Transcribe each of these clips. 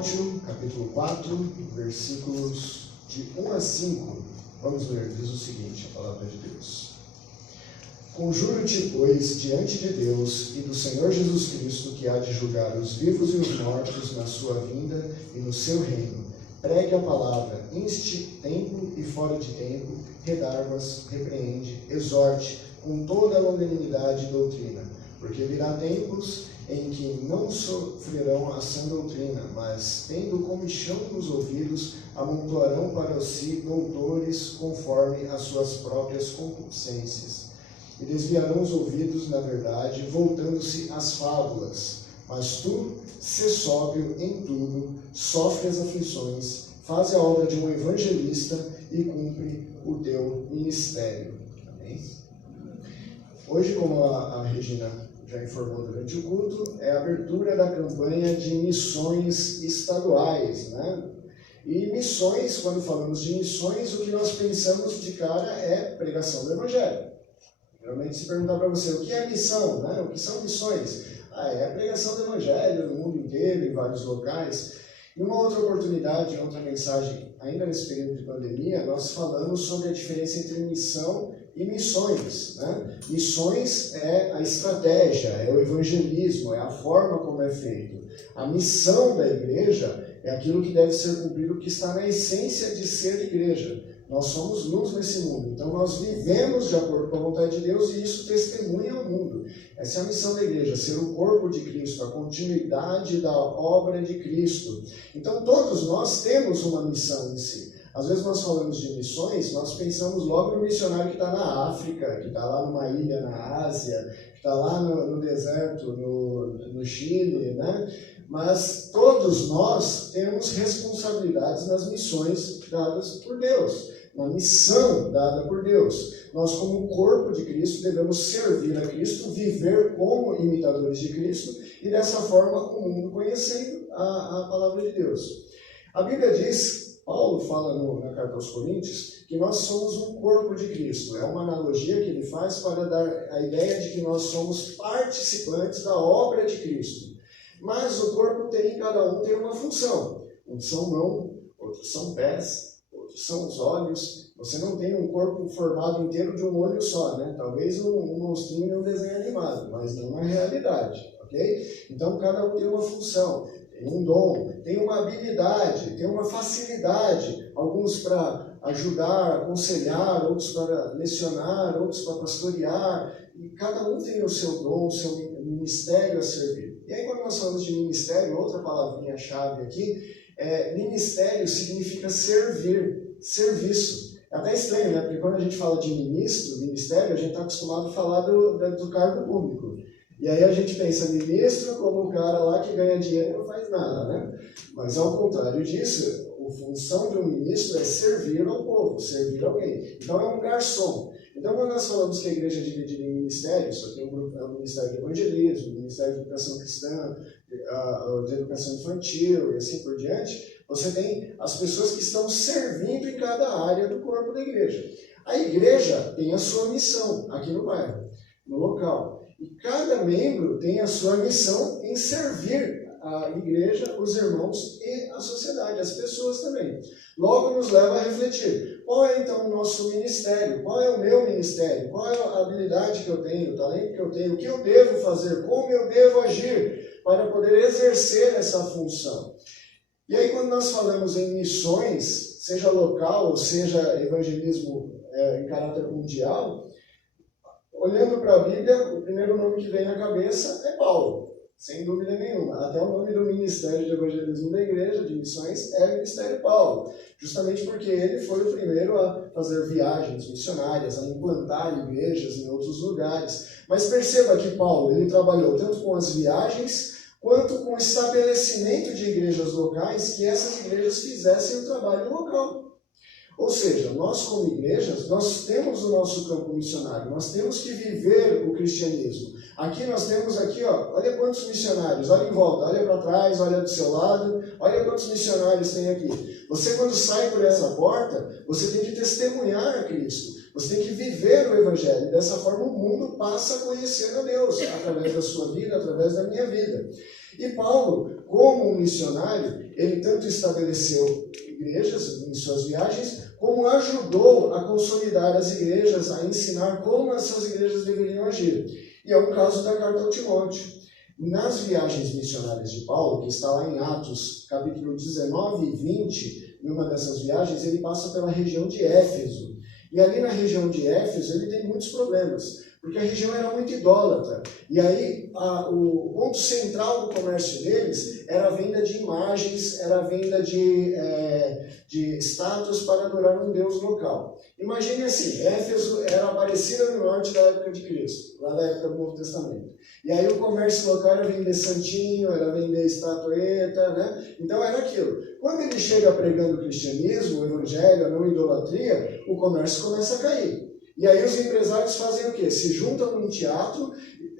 Timóteo, capítulo 4, versículos de 1 a 5. Vamos ler, diz o seguinte, a palavra de Deus. Conjuro-te, pois, diante de Deus e do Senhor Jesus Cristo, que há de julgar os vivos e os mortos na sua vinda e no seu reino. Pregue a palavra, inste tempo e fora de tempo, redarguas, repreende, exorte, com toda a longanimidade e doutrina, porque virá tempos em que não sofrerão a sã doutrina, mas, tendo comichão nos ouvidos, amontoarão para si doutores conforme as suas próprias concupiscências. E desviarão os ouvidos, na verdade, voltando-se às fábulas. Mas tu, sê sóbrio em tudo, sofre as aflições, faz a obra de um evangelista e cumpre o teu ministério. Amém? Hoje, como a Regina já informou durante o culto, é a abertura da campanha de missões estaduais, né? E missões, quando falamos de missões, o que nós pensamos de cara é pregação do Evangelho. Geralmente se perguntar para você, o que é missão, né? O que são missões? É a pregação do Evangelho no mundo inteiro, em vários locais. Em uma outra oportunidade, em outra mensagem, ainda nesse período de pandemia, nós falamos sobre a diferença entre missão e missões, né? Missões é a estratégia, é o evangelismo, é a forma como é feito. A missão da igreja é aquilo que deve ser cumprido, que está na essência de ser igreja. Nós somos luz nesse mundo, então nós vivemos de acordo com a vontade de Deus e isso testemunha ao mundo. Essa é a missão da igreja, ser o corpo de Cristo, a continuidade da obra de Cristo. Então todos nós temos uma missão em si. Às vezes nós falamos de missões, nós pensamos logo no missionário que está na África, que está lá numa ilha na Ásia, que está lá no deserto, no Chile, né? Mas todos nós temos responsabilidades nas missões dadas por Deus, na missão dada por Deus. Nós, como corpo de Cristo, devemos servir a Cristo, viver como imitadores de Cristo e dessa forma o mundo conhecendo a palavra de Deus. A Bíblia diz, Paulo fala na carta aos Coríntios, que nós somos um corpo de Cristo. É uma analogia que ele faz para dar a ideia de que nós somos participantes da obra de Cristo. Mas o corpo cada um tem uma função. Uns são mão, outros são pés, outros são os olhos. Você não tem um corpo formado inteiro de um olho só, né? Talvez um monstrinho em um desenho animado, mas não na realidade, ok? Então cada um tem uma função. Tem um dom, tem uma habilidade, tem uma facilidade, alguns para ajudar, aconselhar, outros para lecionar, outros para pastorear, e cada um tem o seu dom, o seu ministério a servir. E aí quando nós falamos de ministério, outra palavrinha-chave aqui, ministério significa servir, serviço. É até estranho, né? Porque quando a gente fala de ministério, a gente está acostumado a falar do cargo público. E aí a gente pensa ministro como o cara lá que ganha dinheiro e não faz nada, né? Mas ao contrário disso, a função de um ministro é servir ao povo, servir alguém. Então é um garçom. Então quando nós falamos que a igreja é dividida em ministérios, só tem um grupo, é o Ministério de Evangelismo, o Ministério de Educação Cristã, de Educação Infantil e assim por diante, você tem as pessoas que estão servindo em cada área do corpo da igreja. A igreja tem a sua missão aqui no bairro, no local. E cada membro tem a sua missão em servir a igreja, os irmãos e a sociedade, as pessoas também. Logo nos leva a refletir, qual é então o nosso ministério? Qual é o meu ministério? Qual é a habilidade que eu tenho, o talento que eu tenho? O que eu devo fazer? Como eu devo agir para poder exercer essa função? E aí quando nós falamos em missões, seja local ou seja evangelismo em caráter mundial, olhando para a Bíblia, o primeiro nome que vem à cabeça é Paulo, sem dúvida nenhuma. Até o nome do Ministério de Evangelismo da Igreja, de Missões, é Ministério Paulo, justamente porque ele foi o primeiro a fazer viagens missionárias, a implantar igrejas em outros lugares. Mas perceba que Paulo, ele trabalhou tanto com as viagens, quanto com o estabelecimento de igrejas locais, que essas igrejas fizessem o trabalho local. Ou seja, nós como igrejas, nós temos o nosso campo missionário, nós temos que viver o cristianismo. Aqui nós temos olha quantos missionários, olha em volta, olha para trás, olha do seu lado, olha quantos missionários tem aqui. Você quando sai por essa porta, você tem que testemunhar a Cristo. Você tem que viver o Evangelho. E dessa forma o mundo passa a conhecer a Deus, através da sua vida, através da minha vida. E Paulo, como um missionário, ele tanto estabeleceu igrejas em suas viagens, como ajudou a consolidar as igrejas, a ensinar como essas igrejas deveriam agir. E é o caso da carta ao Timóteo. Nas viagens missionárias de Paulo, que está lá em Atos, capítulo 19 e 20, numa dessas viagens, ele passa pela região de Éfeso. E ali na região de Éfeso, ele tem muitos problemas, porque a região era muito idólatra. E aí, o ponto central do comércio deles era a venda de imagens, era a venda de estátuas para adorar um deus local. Imagine assim, Éfeso era a Aparecida no norte da época de Cristo, lá da época do Novo Testamento. E aí o comércio local era vender santinho, era vender estatueta, né? Então era aquilo. Quando ele chega pregando o cristianismo, o evangelho, a não idolatria, o comércio começa a cair. E aí os empresários fazem o quê? Se juntam num teatro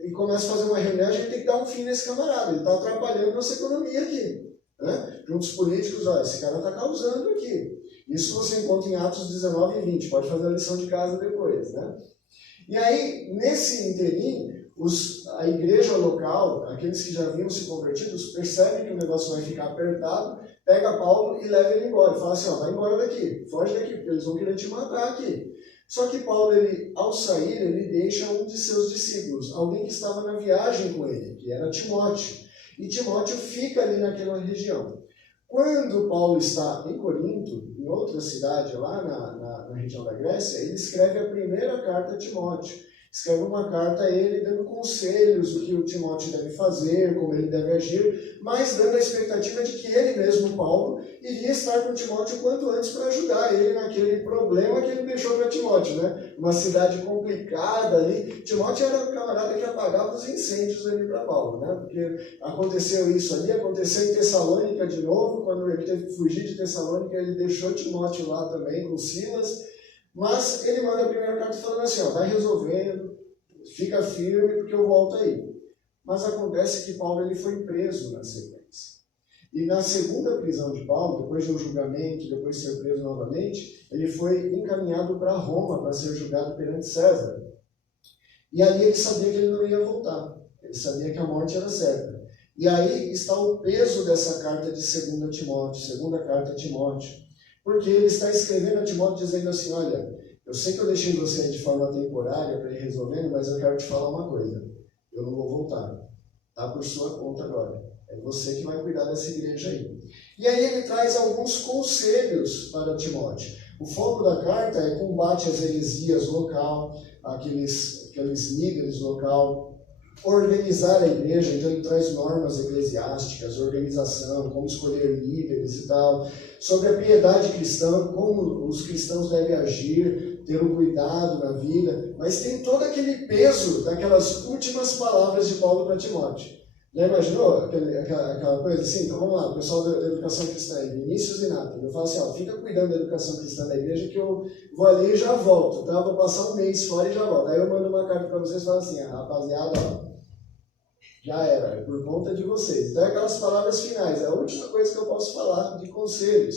e começam a fazer uma reunião, a gente tem que dar um fim nesse camarada, ele está atrapalhando nossa economia aqui. Né? Junto os políticos, olha, esse cara está causando aqui. Isso você encontra em Atos 19 e 20, pode fazer a lição de casa depois. Né? E aí, nesse interim, a igreja local, aqueles que já haviam se convertido, percebem que o negócio vai ficar apertado, pega Paulo e leva ele embora. Fala assim, ó, vai embora daqui, foge daqui, porque eles vão querer te matar aqui. Só que Paulo, ao sair, ele deixa um de seus discípulos, alguém que estava na viagem com ele, que era Timóteo. E Timóteo fica ali naquela região. Quando Paulo está em Corinto, em outra cidade lá na região da Grécia, ele escreve a primeira carta a Timóteo. Escreve uma carta a ele dando conselhos do que o Timóteo deve fazer, como ele deve agir, mas dando a expectativa de que ele mesmo, Paulo, iria estar com Timóteo quanto antes para ajudar ele naquele problema que ele deixou para Timóteo, né? Uma cidade complicada ali. Timóteo era um camarada que apagava os incêndios ali para Paulo, né? Porque aconteceu isso ali, aconteceu em Tessalônica de novo, quando ele teve que fugir de Tessalônica, ele deixou Timóteo lá também com Silas. Mas ele manda a primeira carta falando assim, ó, vai resolvendo, fica firme porque eu volto aí. Mas acontece que Paulo ele foi preso na sequência. E na segunda prisão de Paulo, depois de um julgamento, depois de ser preso novamente, ele foi encaminhado para Roma para ser julgado perante César. E ali ele sabia que ele não ia voltar. Ele sabia que a morte era certa. E aí está o peso dessa carta de 2 Timóteo, segunda carta a Timóteo. Porque ele está escrevendo a Timóteo dizendo assim, olha, eu sei que eu deixei você de forma temporária para ir resolvendo, mas eu quero te falar uma coisa, eu não vou voltar, tá por sua conta agora, é você que vai cuidar dessa igreja aí. E aí ele traz alguns conselhos para Timóteo. O foco da carta é combate às heresias local, aqueles líderes local, organizar a igreja, então ele traz normas eclesiásticas, organização, como escolher líderes e tal, sobre a piedade cristã, como os cristãos devem agir, ter um cuidado na vida, mas tem todo aquele peso daquelas últimas palavras de Paulo para Timóteo. Já imaginou aquela coisa assim? Então vamos lá, o pessoal da educação cristã, Vinícius e Nathan, eu falo assim, ó, fica cuidando da educação cristã da igreja que eu vou ali e já volto, tá? Vou passar um mês fora e já volto. Aí eu mando uma carta para vocês e falo assim, rapaziada, ó, já era, é por conta de vocês. Então, aquelas palavras finais, é a última coisa que eu posso falar de conselhos.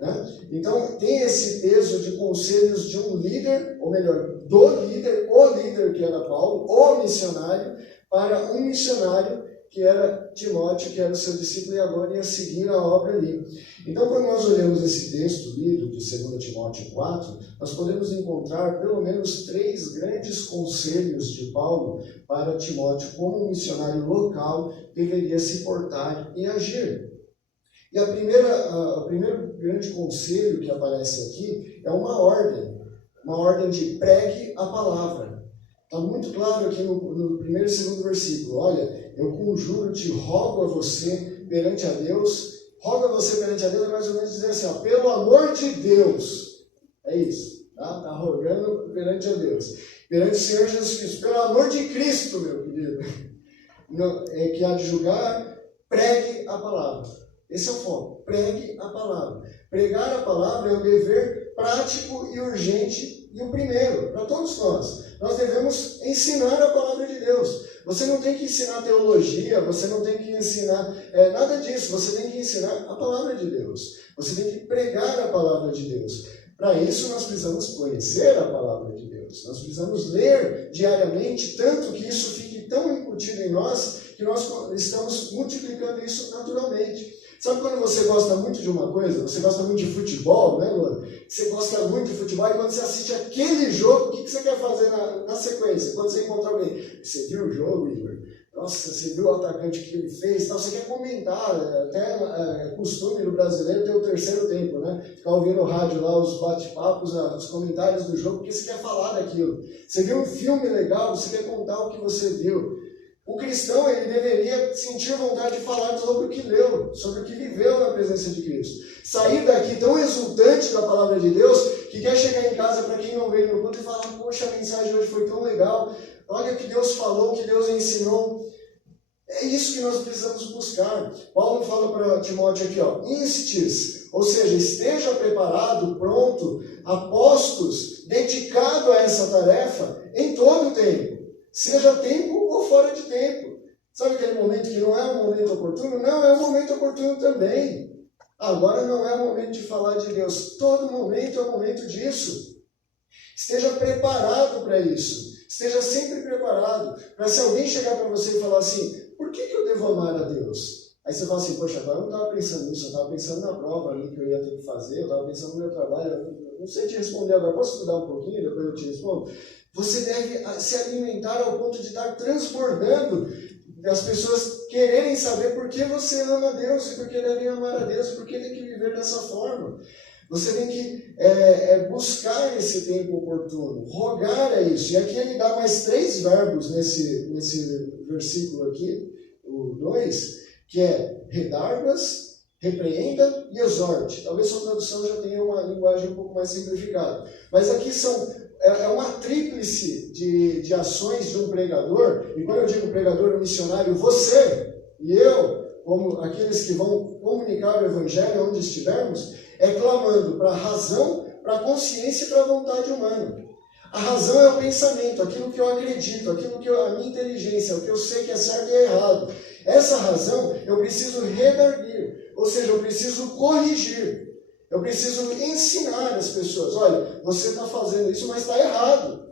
Né? Então, tem esse peso de conselhos de um líder, ou melhor, o líder que era Paulo, o missionário, para um missionário que era Timóteo, que era o seu discípulo e agora ia seguir a obra ali. Então, quando nós olhamos esse texto lido de 2 Timóteo 4, nós podemos encontrar pelo menos 3 grandes conselhos de Paulo para Timóteo, como um missionário local deveria se portar e agir. E o primeiro grande conselho que aparece aqui é uma ordem de pregue a palavra. Está muito claro aqui no primeiro e segundo versículo. Olha, eu conjuro, te rogo a você perante a Deus. Rogo a você perante a Deus é mais ou menos dizer assim, ó, pelo amor de Deus. É isso. Tá rogando perante a Deus. Perante o Senhor Jesus Cristo. Pelo amor de Cristo, meu querido. Que há de julgar, pregue a palavra. Esse é o foco. Pregue a palavra. Pregar a palavra é um dever prático e urgente e o primeiro, para todos nós. Nós devemos ensinar a palavra de Deus. Você não tem que ensinar teologia, você não tem que ensinar nada disso. Você tem que ensinar a palavra de Deus. Você tem que pregar a palavra de Deus. Para isso, nós precisamos conhecer a palavra de Deus. Nós precisamos ler diariamente, tanto que isso fique tão incutido em nós, que nós estamos multiplicando isso naturalmente. Sabe quando você gosta muito de uma coisa? Você gosta muito de futebol, né, Luana? Você gosta muito de futebol e quando você assiste aquele jogo, o que você quer fazer na sequência? Quando você encontra alguém, você viu o jogo, Igor? Nossa, você viu o atacante que ele fez? Tal. Você quer comentar, até é costume do brasileiro ter o terceiro tempo, né? Ficar ouvindo o rádio lá, os bate-papos, os comentários do jogo, porque você quer falar daquilo. Você viu um filme legal, você quer contar o que você viu. O cristão, ele deveria sentir vontade de falar sobre o que leu, sobre o que viveu na presença de Cristo. Sair daqui tão exultante da palavra de Deus, que quer chegar em casa para quem não veio no culto e falar, poxa, a mensagem hoje foi tão legal, olha o que Deus falou, o que Deus ensinou. É isso que nós precisamos buscar. Paulo fala para Timóteo aqui, ó, instes, ou seja, esteja preparado, pronto, a postos, dedicado a essa tarefa em todo o tempo. Seja tempo ou fora de tempo. Sabe aquele momento que não é um momento oportuno? Não, é um momento oportuno também. Agora não é o momento de falar de Deus. Todo momento é o momento disso. Esteja preparado para isso. Esteja sempre preparado. Para se alguém chegar para você e falar assim, por que eu devo amar a Deus? Aí você fala assim, poxa, agora eu não estava pensando nisso, eu estava pensando na prova ali que eu ia ter que fazer, eu estava pensando no meu trabalho, eu não sei te responder agora, posso estudar um pouquinho, depois eu te respondo? Você deve se alimentar ao ponto de estar transbordando, das pessoas quererem saber por que você ama a Deus, e por que devem amar a Deus, e por que tem que viver dessa forma. Você tem que buscar esse tempo oportuno, rogar a isso. E aqui ele dá mais 3 verbos nesse versículo aqui, o 2, que é redarguas, repreenda e exorte. Talvez sua tradução já tenha uma linguagem um pouco mais simplificada. Mas aqui é uma tríplice de ações de um pregador. E quando eu digo pregador ou missionário, você e eu, como aqueles que vão comunicar o evangelho onde estivermos, é clamando para a razão, para a consciência e para a vontade humana. A razão é o pensamento, aquilo que eu acredito, aquilo que a minha inteligência, o que eu sei que é certo e é errado. Essa razão eu preciso redarguir, ou seja, eu preciso corrigir. Eu preciso ensinar as pessoas, olha, você está fazendo isso, mas está errado.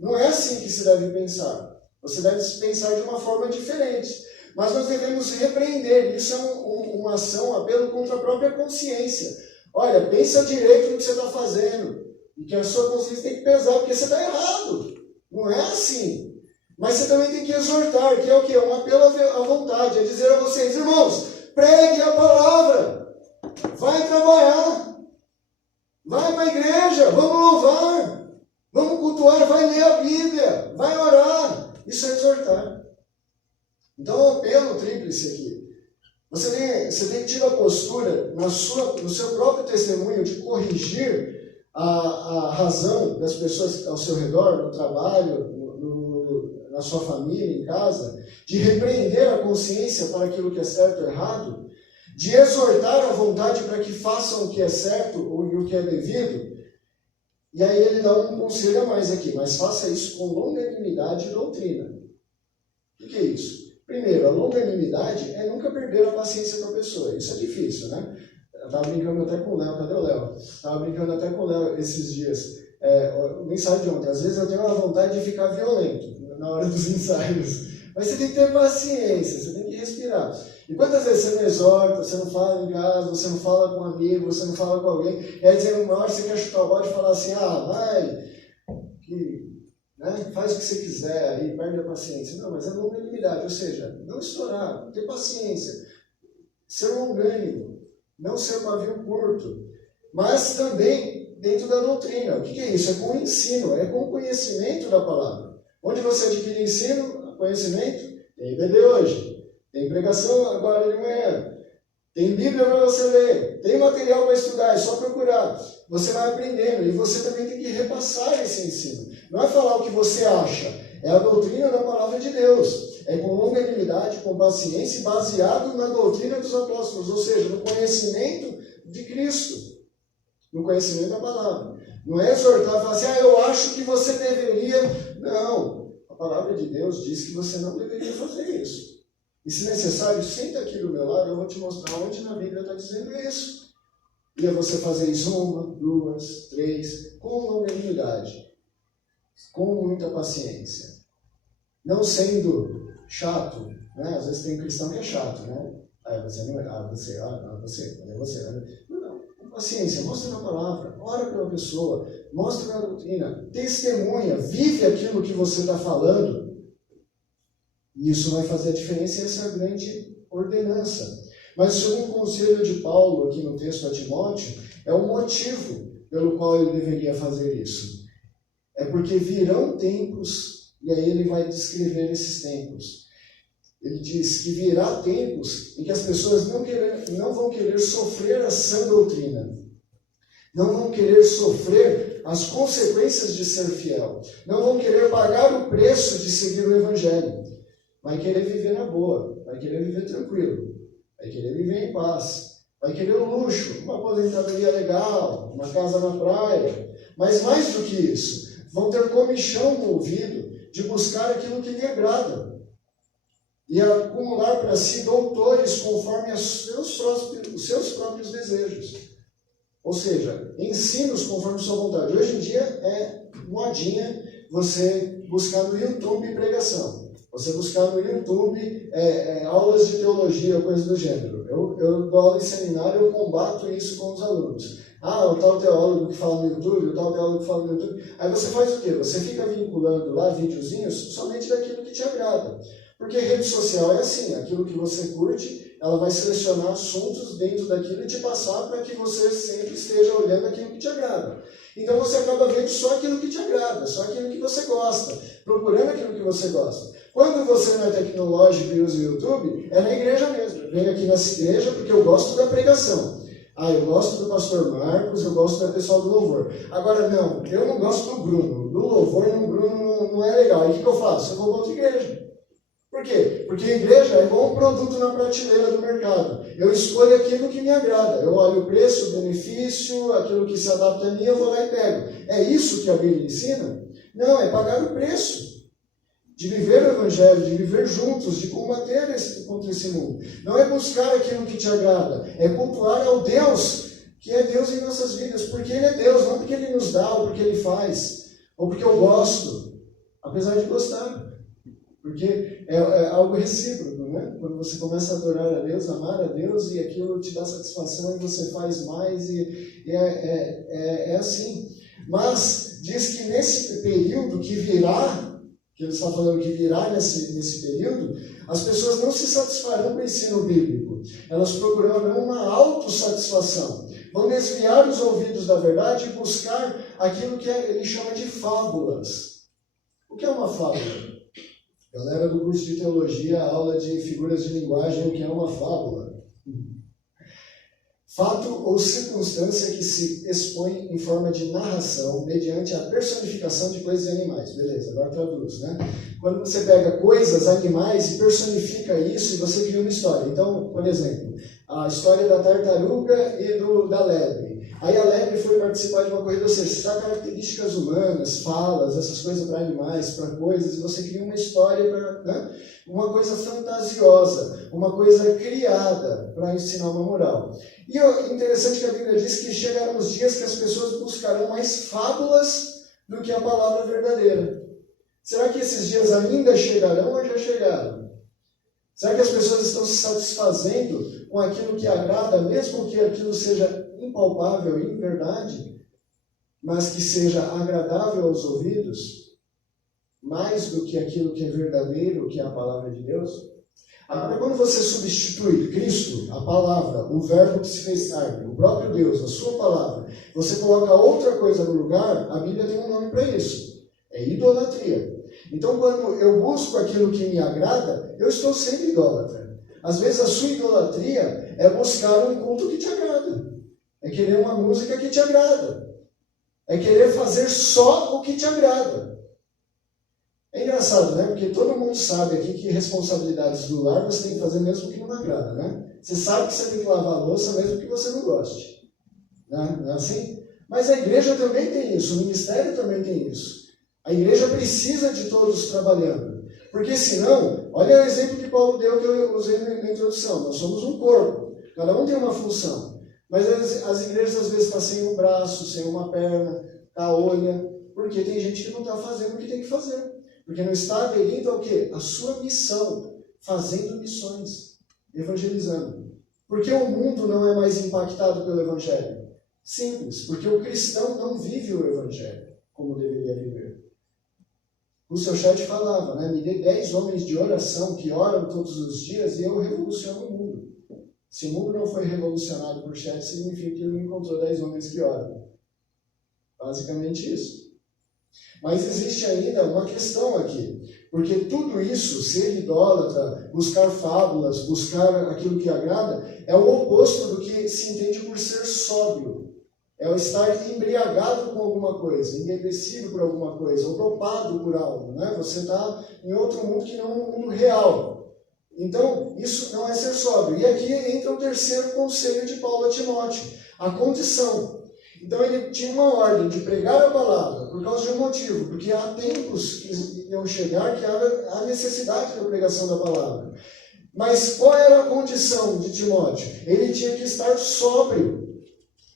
Não é assim que se deve pensar. Você deve pensar de uma forma diferente. Mas nós devemos repreender. Isso é uma ação, um apelo contra a própria consciência. Olha, pensa direito no que você está fazendo. E que a sua consciência tem que pesar, porque você está errado. Não é assim. Mas você também tem que exortar, que é o quê? Um apelo à vontade. É dizer a vocês, irmãos, pregue a palavra. Vai trabalhar. Vai para a igreja. Vamos louvar. Vamos cultuar. Vai ler a Bíblia. Vai orar. Isso é exortar. Então, é um apelo tríplice aqui. Você tem que ter a postura no seu próprio testemunho de corrigir a razão das pessoas ao seu redor, no trabalho, na sua família, em casa, de repreender a consciência para aquilo que é certo ou errado, de exortar a vontade para que façam o que é certo e o que é devido. E aí ele dá um conselho a mais aqui, mas faça isso com longanimidade e doutrina. O que é isso? Primeiro, a longanimidade é nunca perder a paciência com a pessoa. Isso é difícil, né? Eu estava brincando até com o Léo. Cadê o Léo? Estava brincando até com o Léo esses dias. O ensaio de ontem. Às vezes eu tenho uma vontade de ficar violento na hora dos ensaios. Mas você tem que ter paciência, você tem que respirar. E quantas vezes você não exorta, você não fala em casa, você não fala com um amigo, você não fala com alguém, e aí uma hora você quer chutar o balde e falar assim, vai, faz o que você quiser, aí perde a paciência. Não, mas é longanimidade, ou seja, não estourar, ter paciência, ser longânimo, não ser pavio curto, mas também dentro da doutrina. O que é isso? É com o ensino, é com o conhecimento da palavra. Onde você adquire ensino, conhecimento, tem EBD hoje, tem pregação agora de manhã, tem Bíblia para você ler, tem material para estudar, é só procurar. Você vai aprendendo e você também tem que repassar esse ensino. Não é falar o que você acha, é a doutrina da palavra de Deus. É com longanimidade, com paciência, baseado na doutrina dos apóstolos, ou seja, no conhecimento de Cristo, no conhecimento da palavra. Não é exortar e falar assim, eu acho que você deveria. Não, a palavra de Deus diz que você não deveria fazer isso. E se necessário, senta aqui do meu lado, eu vou te mostrar onde na Bíblia está dizendo isso. E é você fazer isso 1, 2, 3, com longanimidade, com muita paciência. Não sendo chato, né? Às vezes tem cristão que é chato, né? Você. Não, com paciência, mostra na palavra, ora pela pessoa, mostra na doutrina, testemunha, vive aquilo que você está falando. E isso vai fazer a diferença, e essa é a grande ordenança. Mas o segundo conselho de Paulo, aqui no texto a Timóteo, é o motivo pelo qual ele deveria fazer isso. É porque virão tempos, e aí ele vai descrever esses tempos. Ele diz que virá tempos em que as pessoas não vão querer sofrer a sã doutrina. Não vão querer sofrer as consequências de ser fiel. Não vão querer pagar o preço de seguir o Evangelho. Vai querer viver na boa, vai querer viver tranquilo, vai querer viver em paz, vai querer o luxo, uma aposentadoria legal, uma casa na praia. Mas mais do que isso, vão ter comichão no ouvido de buscar aquilo que lhe agrada e acumular para si doutores conforme os seus próprios desejos. Ou seja, ensinos conforme sua vontade. Hoje em dia é modinha você buscar no YouTube pregação. Você buscar no YouTube aulas de teologia, coisa do gênero. Eu dou aula em seminário, eu combato isso com os alunos. O tal teólogo que fala no YouTube, o tal teólogo que fala no YouTube. Aí você faz o quê? Você fica vinculando lá videozinhos somente daquilo que te agrada. Porque rede social é assim, aquilo que você curte, ela vai selecionar assuntos dentro daquilo e te passar para que você sempre esteja olhando aquilo que te agrada. Então você acaba vendo só aquilo que te agrada, só aquilo que você gosta, procurando aquilo que você gosta. Quando você não é tecnológico e usa o YouTube, é na igreja mesmo. Eu venho aqui nessa igreja porque eu gosto da pregação. Eu gosto do pastor Marcos, eu gosto do pessoal do louvor. Agora, não, eu não gosto do Bruno. Do louvor, o Bruno não é legal. Aí o que eu faço? Eu vou para outra igreja. Por quê? Porque a igreja é igual um produto na prateleira do mercado. Eu escolho aquilo que me agrada. Eu olho o preço, o benefício, aquilo que se adapta a mim, eu vou lá e pego. É isso que a Bíblia ensina? Não, é pagar o preço. De viver o Evangelho, de viver juntos, de combater contra esse mundo. Não é buscar aquilo que te agrada, é cultuar ao Deus, que é Deus em nossas vidas, porque Ele é Deus, não porque Ele nos dá, ou porque Ele faz, ou porque eu gosto, apesar de gostar. Porque é algo recíproco, né? Quando você começa a adorar a Deus, amar a Deus, e aquilo te dá satisfação, e você faz mais, e é assim. Mas diz que nesse período que virá, que ele está falando que virá nesse período, as pessoas não se satisfarão com o ensino bíblico. Elas procurarão uma autossatisfação. Vão desviar os ouvidos da verdade e buscar aquilo que ele chama de fábulas. O que é uma fábula? Galera do curso de teologia, aula de figuras de linguagem, o que é uma fábula? Fato ou circunstância que se expõe em forma de narração mediante a personificação de coisas e animais. Beleza, agora traduz, né? Quando você pega coisas, animais e personifica isso e você cria uma história. Então, por exemplo, a história da tartaruga e da lebre. Aí a lebre foi participar de uma corrida, ou seja, você dá características humanas, falas, essas coisas para animais, para coisas, e você cria uma história, né? Uma coisa fantasiosa, uma coisa criada para ensinar uma moral. E é interessante que a Bíblia diz que chegarão os dias que as pessoas buscarão mais fábulas do que a palavra verdadeira. Será que esses dias ainda chegarão ou já chegaram? Será que as pessoas estão se satisfazendo com aquilo que agrada, mesmo que aquilo seja impalpável e verdade, mas que seja agradável aos ouvidos, mais do que aquilo que é verdadeiro, que é a palavra de Deus? Agora, quando você substitui Cristo, a palavra, o verbo que se fez carne, o próprio Deus, a sua palavra, você coloca outra coisa no lugar, a Bíblia tem um nome para isso. É idolatria. Então, quando eu busco aquilo que me agrada, eu estou sendo idólatra. Às vezes, a sua idolatria é buscar um culto que te agrada. É querer uma música que te agrada. É querer fazer só o que te agrada. É engraçado, né? Porque todo mundo sabe aqui que responsabilidades do lar você tem que fazer mesmo que não agrada, né? Você sabe que você tem que lavar a louça mesmo que você não goste. Né? Não é assim? Mas a igreja também tem isso, o ministério também tem isso. A igreja precisa de todos trabalhando. Porque senão, olha o exemplo que Paulo deu que eu usei na introdução. Nós somos um corpo, cada um tem uma função. Mas as igrejas às vezes estão sem um braço, sem uma perna, caolha, porque tem gente que não está fazendo o que tem que fazer. Porque não está aderindo ao quê? A sua missão, fazendo missões, evangelizando. Por que o mundo não é mais impactado pelo Evangelho? Simples, porque o cristão não vive o Evangelho como deveria viver. O seu chat falava, né? Me dê 10 homens de oração que oram todos os dias e eu revoluciono o mundo. Se o mundo não foi revolucionado por chat, significa que ele não encontrou 10 homens que oram. Basicamente isso. Mas existe ainda uma questão aqui. Porque tudo isso, ser idólatra, buscar fábulas, buscar aquilo que agrada, é o oposto do que se entende por ser sóbrio. É o estar embriagado com alguma coisa, embebecido por alguma coisa, ou dopado por algo. Né? Você está em outro mundo que não é um mundo real. Então, isso não é ser sóbrio. E aqui entra o terceiro conselho de Paulo a Timóteo, a condição. Então ele tinha uma ordem de pregar a palavra por causa de um motivo, porque há tempos que iam chegar que há necessidade da pregação da palavra. Mas qual era a condição de Timóteo? Ele tinha que estar sóbrio.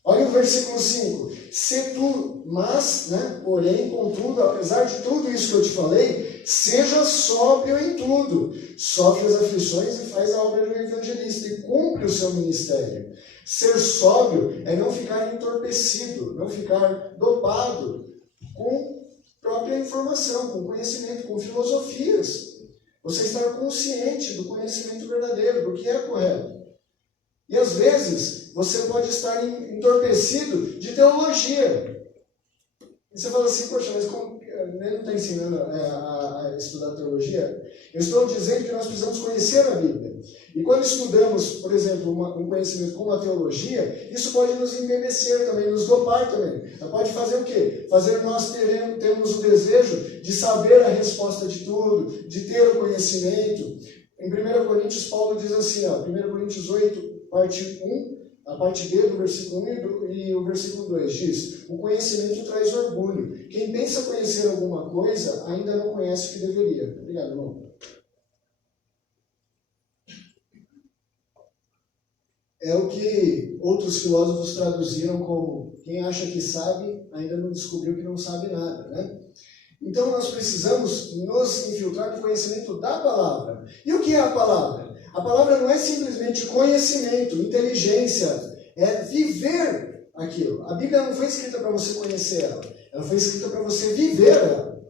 Olha o versículo 5. Se tu, mas, né, porém, contudo, apesar de tudo isso que eu te falei, seja sóbrio em tudo. Sofre as aflições e faz a obra do evangelista e cumpre o seu ministério. Ser sóbrio é não ficar entorpecido, não ficar dopado com própria informação, com conhecimento, com filosofias. Você estar consciente do conhecimento verdadeiro, do que é correto. E às vezes você pode estar entorpecido de teologia. E você fala assim, poxa, mas como ele não está ensinando a estudar teologia? Eu estou dizendo que nós precisamos conhecer a Bíblia. E quando estudamos, por exemplo, um conhecimento como a teologia, isso pode nos embebecer também, nos dopar também. Pode fazer o quê? Fazer nós termos o desejo de saber a resposta de tudo, de ter o conhecimento. Em 1 Coríntios, Paulo diz assim, 1 Coríntios 8, parte 1, a parte B do versículo 1 e o versículo 2 diz: o conhecimento traz orgulho. Quem pensa conhecer alguma coisa ainda não conhece o que deveria. Obrigado, irmão. É o que outros filósofos traduziram como: quem acha que sabe ainda não descobriu que não sabe nada, né? Então nós precisamos nos infiltrar no conhecimento da palavra. E o que é a palavra? A palavra não é simplesmente conhecimento, inteligência, é viver aquilo. A Bíblia não foi escrita para você conhecer ela foi escrita para você viver ela.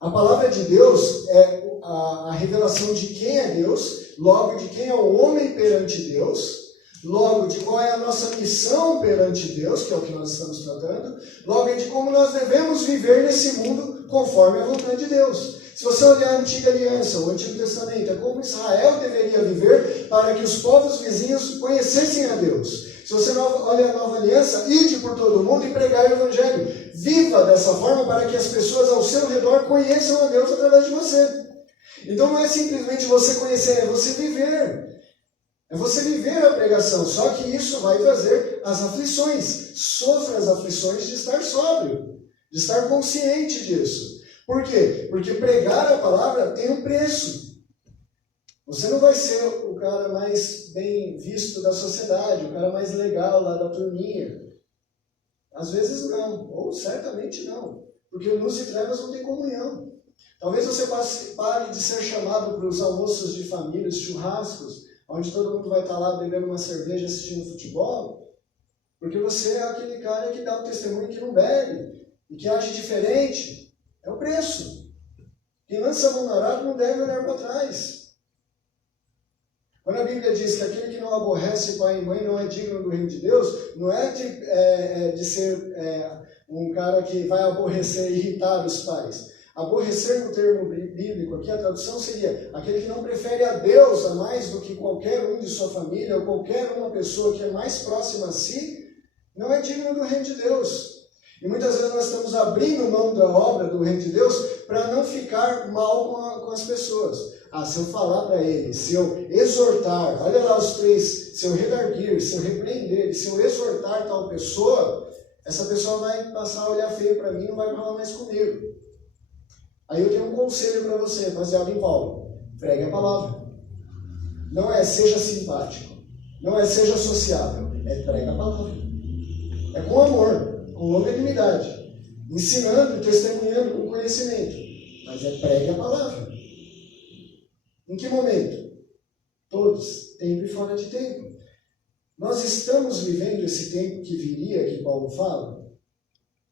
A palavra de Deus é a revelação de quem é Deus, logo de quem é o homem perante Deus, logo de qual é a nossa missão perante Deus, que é o que nós estamos tratando, logo de como nós devemos viver nesse mundo conforme a vontade de Deus. Se você olhar a Antiga Aliança, o Antigo Testamento, é como Israel deveria viver para que os povos vizinhos conhecessem a Deus. Se você olha a Nova Aliança, ide por todo o mundo e pregai o Evangelho. Viva dessa forma para que as pessoas ao seu redor conheçam a Deus através de você. Então não é simplesmente você conhecer, é você viver. É você viver a pregação, só que isso vai trazer as aflições. Sofra as aflições de estar sóbrio, de estar consciente disso. Por quê? Porque pregar a palavra tem um preço. Você não vai ser o cara mais bem visto da sociedade, o cara mais legal lá da turminha. Às vezes não, ou certamente não. Porque luz e trevas não têm comunhão. Talvez você pare de ser chamado para os almoços de família, os churrascos, onde todo mundo vai estar lá bebendo uma cerveja, assistindo futebol, porque você é aquele cara que dá um testemunho que não bebe e que age diferente. É o preço. Quem lança a mão no arado não deve olhar para trás. Quando a Bíblia diz que aquele que não aborrece pai e mãe não é digno do reino de Deus, não é de ser um cara que vai aborrecer e irritar os pais. Aborrecer no termo bíblico aqui, a tradução seria aquele que não prefere a Deus a mais do que qualquer um de sua família ou qualquer uma pessoa que é mais próxima a si, não é digno do reino de Deus. E muitas vezes nós estamos abrindo mão da obra do reino de Deus para não ficar mal com as pessoas. Se eu falar para ele, se eu exortar, olha lá os três, se eu redarguir, se eu repreender, se eu exortar tal pessoa, essa pessoa vai passar a olhar feio para mim e não vai falar mais comigo. Aí eu tenho um conselho para você, baseado em Paulo. Pregue a palavra. Não é seja simpático. Não é seja sociável. É prega a palavra. É com amor, com longanimidade, ensinando e testemunhando com conhecimento. Mas é pregue a palavra. Em que momento? Todos, tempo e fora de tempo. Nós estamos vivendo esse tempo que viria, que Paulo fala?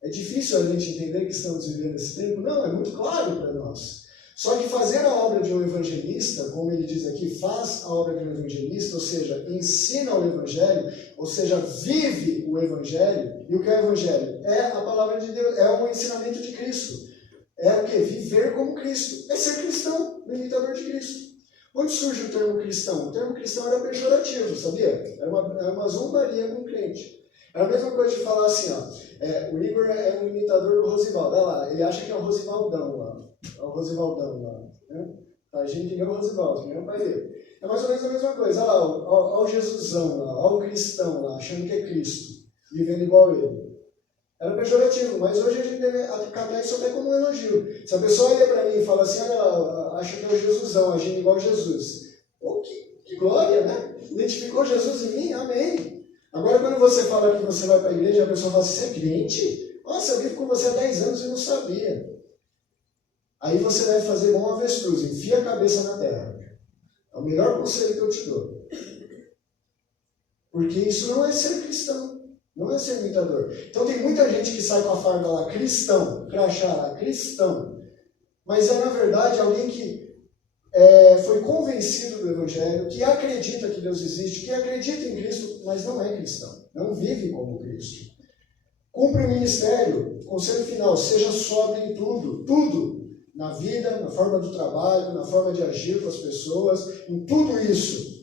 É difícil a gente entender que estamos vivendo esse tempo? Não, é muito claro para nós. Só que fazer a obra de um evangelista, como ele diz aqui, faz a obra de um evangelista, ou seja, ensina o evangelho, ou seja, vive o evangelho. E o que é o evangelho? É a palavra de Deus, é o ensinamento de Cristo. É o que? Viver como Cristo. É ser cristão, o imitador de Cristo. Onde surge o termo cristão? O termo cristão era pejorativo, sabia? Era uma zombaria com o crente. Era a mesma coisa de falar assim, ó, o Igor é um imitador do Rosivaldo. Olha lá, ele acha que é o Rosivaldão lá. É o Rosivaldão lá. Né? A gente entendeu o Rosivaldo, que nem o pai dele. É mais ou menos a mesma coisa. Olha lá, olha o Jesusão lá, olha o cristão lá, achando que é Cristo, vivendo igual ele. Era pejorativo, mas hoje a gente deve acatar isso até como um elogio. Se a pessoa olha para mim e fala assim, olha, acha que é o Jesusão, agindo igual Jesus. Pô, que glória, né? Identificou Jesus em mim? Amém. Agora, quando você fala que você vai para a igreja, a pessoa fala assim, você é crente? Nossa, eu vivo com você há 10 anos e não sabia. Aí você deve fazer igual um avestruz, enfia a cabeça na terra. É o melhor conselho que eu te dou. Porque isso não é ser cristão. Não é ser imitador. Então tem muita gente que sai com a farda lá, cristão, crachá lá, cristão. Mas é, na verdade, alguém que foi convencido do Evangelho, que acredita que Deus existe, que acredita em Cristo, mas não é cristão. Não vive como Cristo. Cumpre o ministério. Conselho final, seja sóbrio em tudo. Tudo. Na vida, na forma do trabalho, na forma de agir com as pessoas, em tudo isso.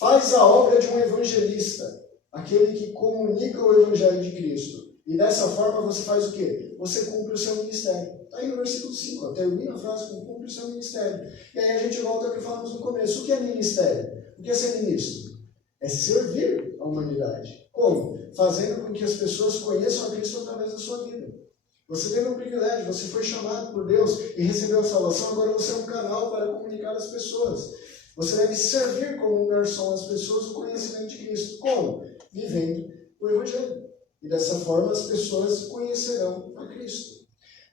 Faz a obra de um evangelista. Aquele que comunica o Evangelho de Cristo. E dessa forma você faz o quê? Você cumpre o seu ministério. Está aí no versículo 5, termina a frase com cumpre o seu ministério. E aí a gente volta ao que falamos no começo. O que é ministério? O que é ser ministro? É servir a humanidade. Como? Fazendo com que as pessoas conheçam a Cristo através da sua vida. Você teve um privilégio, você foi chamado por Deus e recebeu a salvação, agora você é um canal para comunicar às pessoas. Você deve servir como um garçom às pessoas o conhecimento de Cristo. Como? Vivendo o Evangelho. E dessa forma as pessoas conhecerão a Cristo.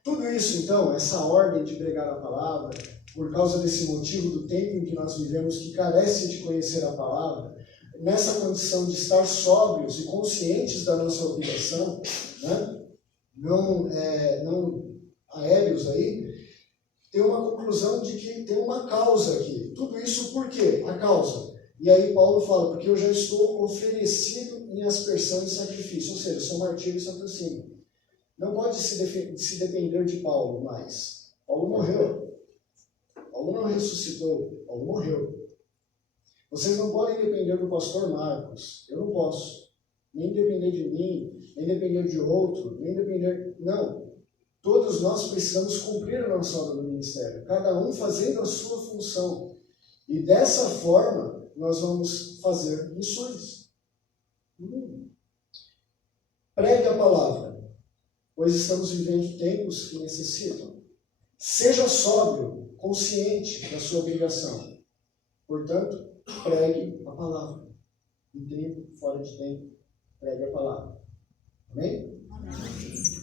Tudo isso, então, essa ordem de pregar a palavra, por causa desse motivo do tempo em que nós vivemos, que carece de conhecer a palavra, nessa condição de estar sóbrios e conscientes da nossa obrigação, né? Não aéreos aí, tem uma conclusão de que tem uma causa aqui. Tudo isso por quê? A causa. E aí Paulo fala, porque eu já estou oferecido em aspersão e sacrifício, ou seja, sou martírio e santo assim. Não pode se depender de Paulo mais. Paulo morreu. Paulo não ressuscitou. Paulo morreu. Vocês não podem depender do pastor Marcos. Eu não posso. Nem depender de mim, nem depender de outro, nem depender... Não. Todos nós precisamos cumprir a nossa obra no ministério. Cada um fazendo a sua função. E dessa forma, nós vamos fazer missões. Pregue a palavra, pois estamos vivendo tempos que necessitam. Seja sóbrio, consciente da sua obrigação. Portanto, pregue a palavra. Em tempo, fora de tempo, pregue a palavra. Amém? Amém.